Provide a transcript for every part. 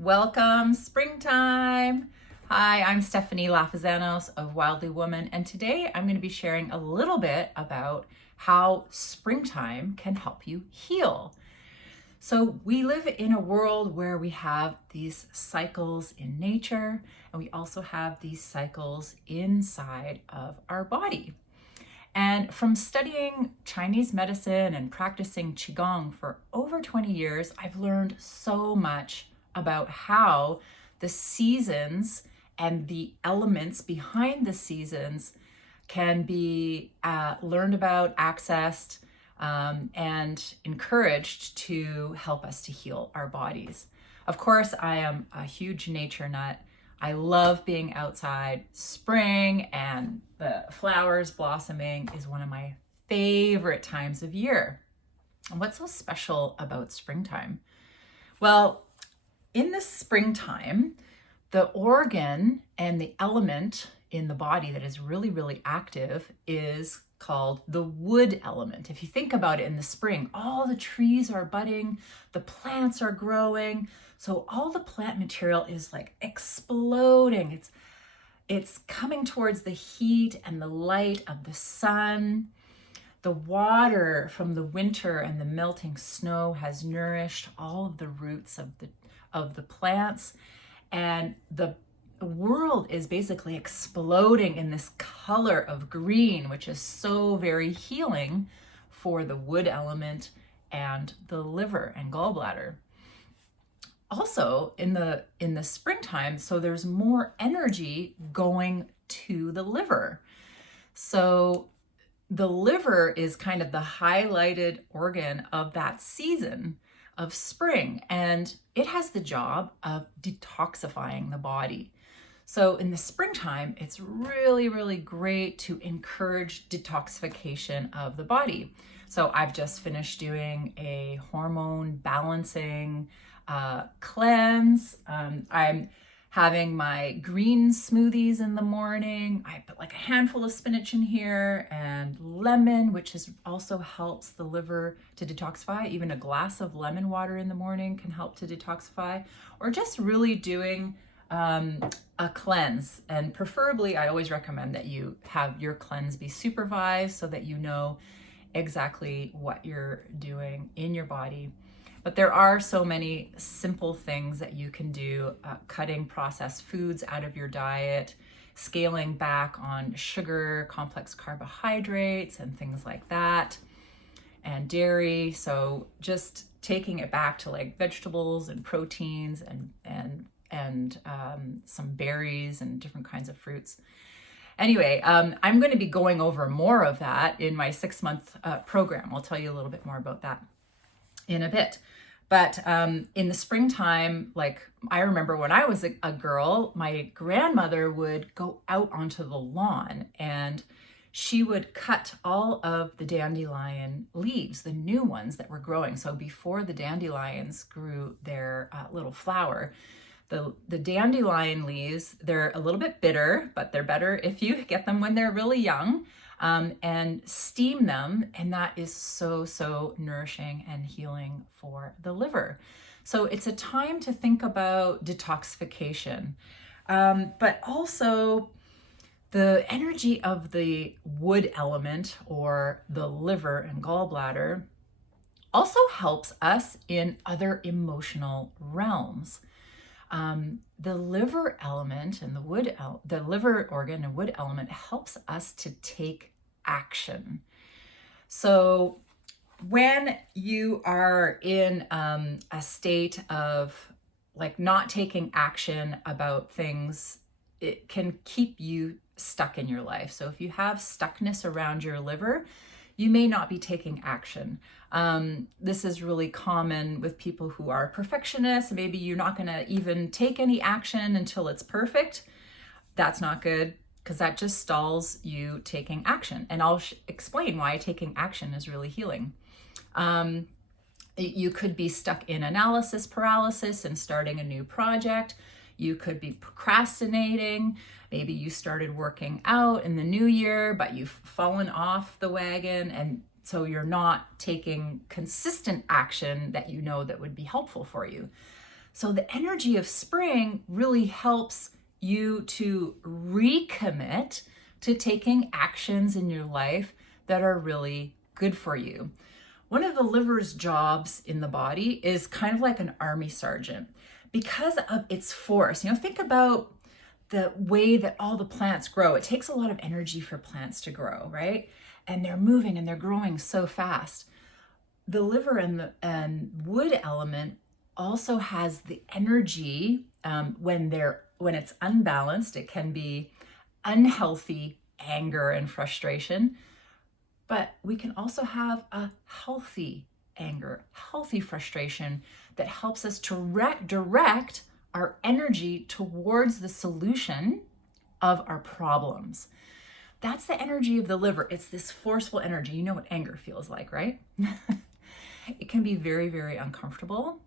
Welcome, springtime. Hi, I'm Stephanie Lafazanos of Wildly Woman, and today I'm going to be sharing a little bit about how springtime can help you heal. So we live in a world where we have these cycles in nature, and we also have these cycles inside of our body. And from studying Chinese medicine and practicing Qigong for over 20 years, I've learned so much about how the seasons and the elements behind the seasons can be learned about, accessed, and encouraged to help us to heal our bodies. Of course, I am a huge nature nut. I love being outside. Spring and the flowers blossoming is one of my favorite times of year. And what's so special about springtime? Well, in the springtime, the organ and the element in the body that is really, really active is called the wood element. If you think about it, in the spring, all the trees are budding, the plants are growing. So all the plant material is like exploding. It's coming towards the heat and the light of the sun. The water from the winter and the melting snow has nourished all of the roots of the plants, and the world is basically exploding in this color of green, which is so very healing for the wood element and the liver and gallbladder. Also in the springtime, so there's more energy going to the liver. So the liver is kind of the highlighted organ of that season of spring, and it has the job of detoxifying the body. So in the springtime, it's really, really great to encourage detoxification of the body. So I've just finished doing a hormone balancing cleanse. I'm having my green smoothies in the morning. I put like a handful of spinach in here and lemon, which also helps the liver to detoxify. Even a glass of lemon water in the morning can help to detoxify, or just really doing a cleanse. And preferably, I always recommend that you have your cleanse be supervised so that you know exactly what you're doing in your body. But there are so many simple things that you can do, cutting processed foods out of your diet, scaling back on sugar, complex carbohydrates, and things like that, and dairy. So just taking it back to like vegetables and proteins and some berries and different kinds of fruits. Anyway, I'm going to be going over more of that in my 6-month program. I'll tell you a little bit more about that in a bit. But in the springtime, like I remember when I was a girl, my grandmother would go out onto the lawn and she would cut all of the dandelion leaves, the new ones that were growing. So before the dandelions grew their little flower, the dandelion leaves, they're a little bit bitter, but they're better if you get them when they're really young. And steam them, and that is so, so nourishing and healing for the liver. So it's a time to think about detoxification, but also the energy of the wood element or the liver and gallbladder also helps us in other emotional realms. The liver element and the liver organ and wood element helps us to take action. So when you are in a state of like not taking action about things, it can keep you stuck in your life. So if you have stuckness around your liver, you may not be taking action. This is really common with people who are perfectionists. Maybe you're not going to even take any action until it's perfect. That's not good, because that just stalls you taking action. And I'll explain why taking action is really healing. You could be stuck in analysis paralysis and starting a new project. You could be procrastinating. Maybe you started working out in the new year, but you've fallen off the wagon, and so you're not taking consistent action that you know that would be helpful for you. So the energy of spring really helps you to recommit to taking actions in your life that are really good for you. One of the liver's jobs in the body is kind of like an army sergeant because of its force. Think about the way that all the plants grow. It takes a lot of energy for plants to grow, right? And they're moving and they're growing so fast. The liver and wood element also has the energy when it's unbalanced. It can be unhealthy anger and frustration, but we can also have a healthy anger, healthy frustration that helps us to direct our energy towards the solution of our problems. That's the energy of the liver. It's this forceful energy. You know what anger feels like, right? It can be very, very uncomfortable.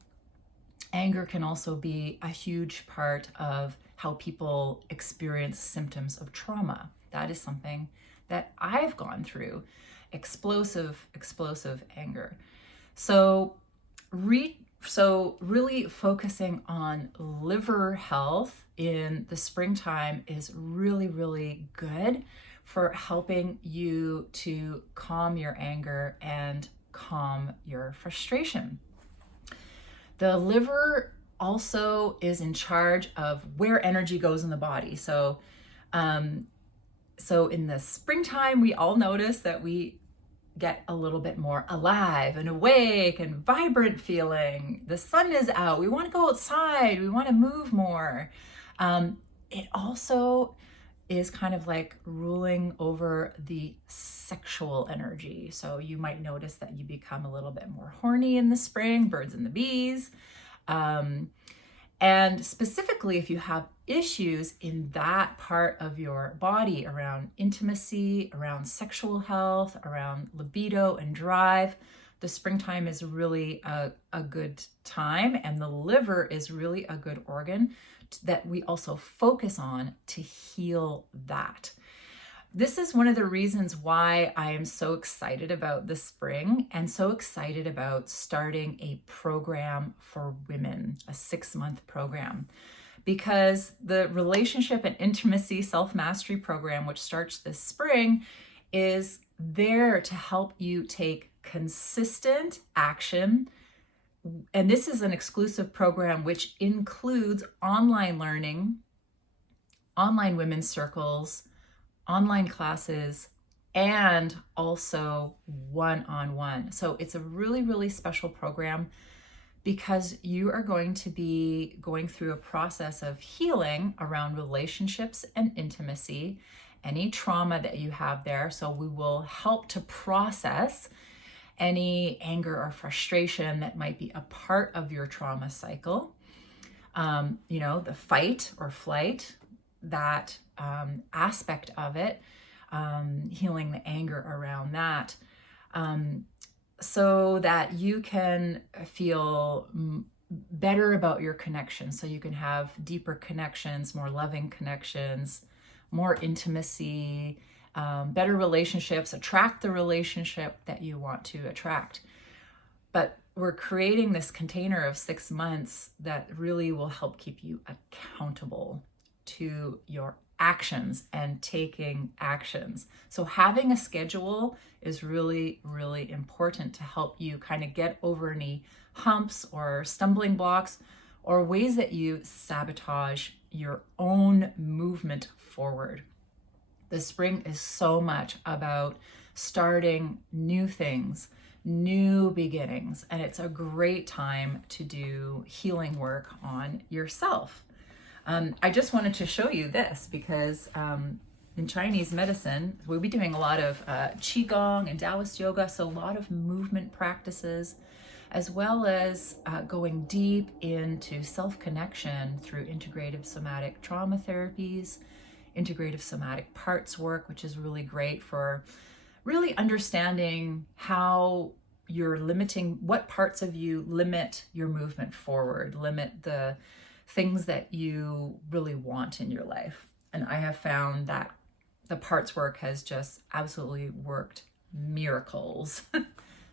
Anger can also be a huge part of how people experience symptoms of trauma. That is something that I've gone through. Explosive anger. So really focusing on liver health in the springtime is really, really good for helping you to calm your anger and calm your frustration. The liver also is in charge of where energy goes in the body. So in the springtime, we all notice that we get a little bit more alive and awake and vibrant feeling. The sun is out. We want to go outside. We want to move more. It also is kind of like ruling over the sexual energy. So you might notice that you become a little bit more horny in the spring, birds and the bees. And specifically, if you have issues in that part of your body around intimacy, around sexual health, around libido and drive, the springtime is really a good time. And the liver is really a good organ that we also focus on to heal that. This is one of the reasons why I am so excited about the spring and so excited about starting a program for women, a 6-month program, because the relationship and intimacy self-mastery program, which starts this spring, is there to help you take consistent action. And this is an exclusive program which includes online learning, online women's circles, online classes, and also one-on-one. So it's a really, really special program because you are going to be going through a process of healing around relationships and intimacy, any trauma that you have there. So we will help to process any anger or frustration that might be a part of your trauma cycle. The fight or flight, that aspect of it, healing the anger around that, so that you can feel better about your connection, so you can have deeper connections, more loving connections, more intimacy, better relationships, attract the relationship that you want to attract. But we're creating this container of 6 months that really will help keep you accountable to your actions and taking actions. So having a schedule is really, really important to help you kind of get over any humps or stumbling blocks or ways that you sabotage your own movement forward. The spring is so much about starting new things, new beginnings, and it's a great time to do healing work on yourself. I just wanted to show you this because in Chinese medicine, we'll be doing a lot of Qigong and Taoist yoga, so a lot of movement practices, as well as going deep into self-connection through integrative somatic trauma therapies, integrative somatic parts work, which is really great for really understanding how you're limiting, what parts of you limit your movement forward, limit the things that you really want in your life. And I have found that the parts work has just absolutely worked miracles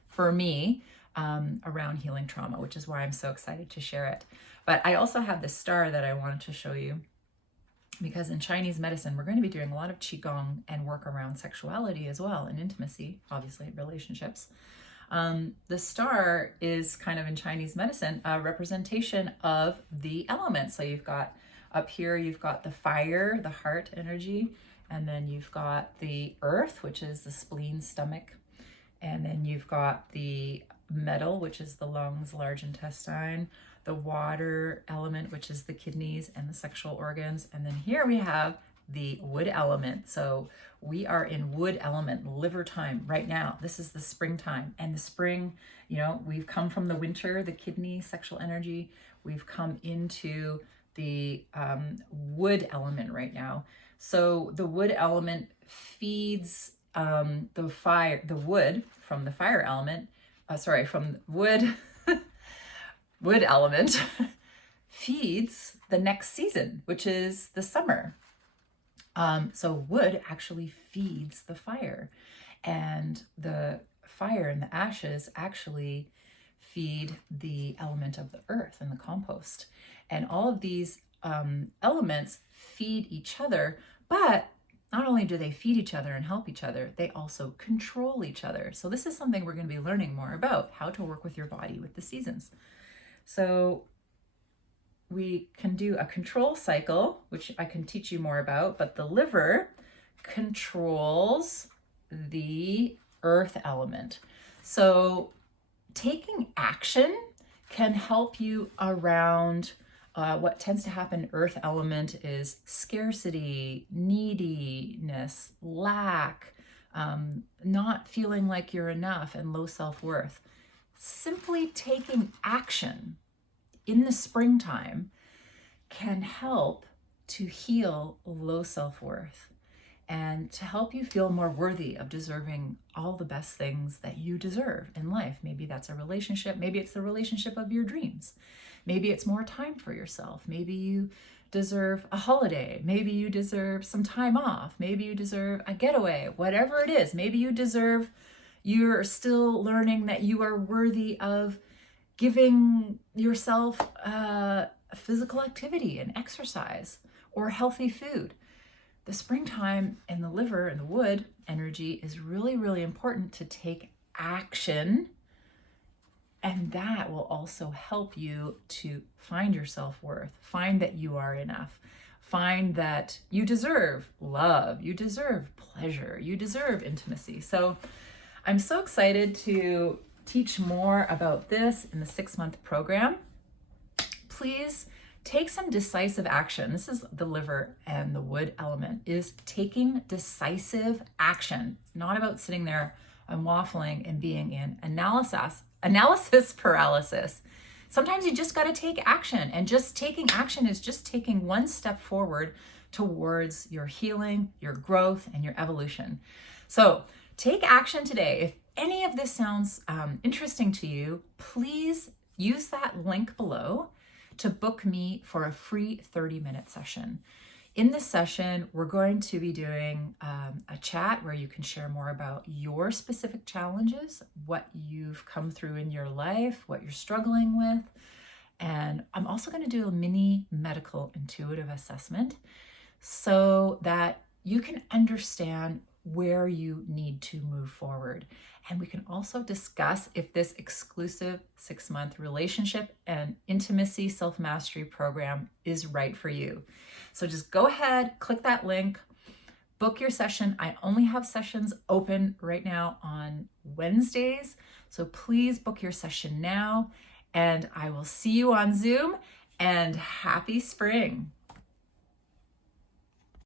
for me around healing trauma, which is why I'm so excited to share it. But I also have this star that I wanted to show you, because in Chinese medicine, we're going to be doing a lot of Qigong and work around sexuality as well, and intimacy, obviously, relationships. The star is kind of in Chinese medicine a representation of the elements. So you've got up here, you've got the fire, the heart energy, and then you've got the earth, which is the spleen, stomach, and then you've got the metal, which is the lungs, large intestine, the water element, which is the kidneys and the sexual organs. And then here we have the wood element. So we are in wood element, liver time right now. This is the springtime. And the spring, you know, we've come from the winter, the kidney, sexual energy. We've come into the wood element right now. So the wood element feeds the wood from the fire element, from wood, wood element feeds the next season, which is the summer. So wood actually feeds the fire, and the fire and the ashes actually feed the element of the earth and the compost. And all of these elements feed each other, but not only do they feed each other and help each other, they also control each other. So this is something we're going to be learning more about, how to work with your body with the seasons. So we can do a control cycle, which I can teach you more about, but the liver controls the earth element. So taking action can help you around what tends to happen. Earth element is scarcity, neediness, lack, not feeling like you're enough, and low self-worth. Simply taking action in the springtime can help to heal low self-worth and to help you feel more worthy of deserving all the best things that you deserve in life. Maybe that's a relationship. Maybe it's the relationship of your dreams. Maybe it's more time for yourself. Maybe you deserve a holiday. Maybe you deserve some time off. Maybe you deserve a getaway, whatever it is. Maybe you're still learning that you are worthy of giving yourself physical activity and exercise or healthy food. The springtime and the liver and the wood energy is really, really important to take action. And that will also help you to find your self-worth, find that you are enough, find that you deserve love, you deserve pleasure, you deserve intimacy. So I'm so excited to teach more about this in the 6-month program. Please take some decisive action. This is the liver and the wood element, is taking decisive action, not about sitting there and waffling and being in analysis paralysis. Sometimes you just got to take action, and just taking action is just taking one step forward towards your healing, your growth, and your evolution. So take action today. If any of this sounds interesting to you, please use that link below to book me for a free 30-minute session. In this session, we're going to be doing a chat where you can share more about your specific challenges, what you've come through in your life, what you're struggling with. And I'm also going to do a mini medical intuitive assessment so that you can understand where you need to move forward. And we can also discuss if this exclusive 6-month relationship and intimacy self-mastery program is right for you. So just go ahead, click that link, book your session. I only have sessions open right now on Wednesdays. So please book your session now, and I will see you on Zoom, and happy spring.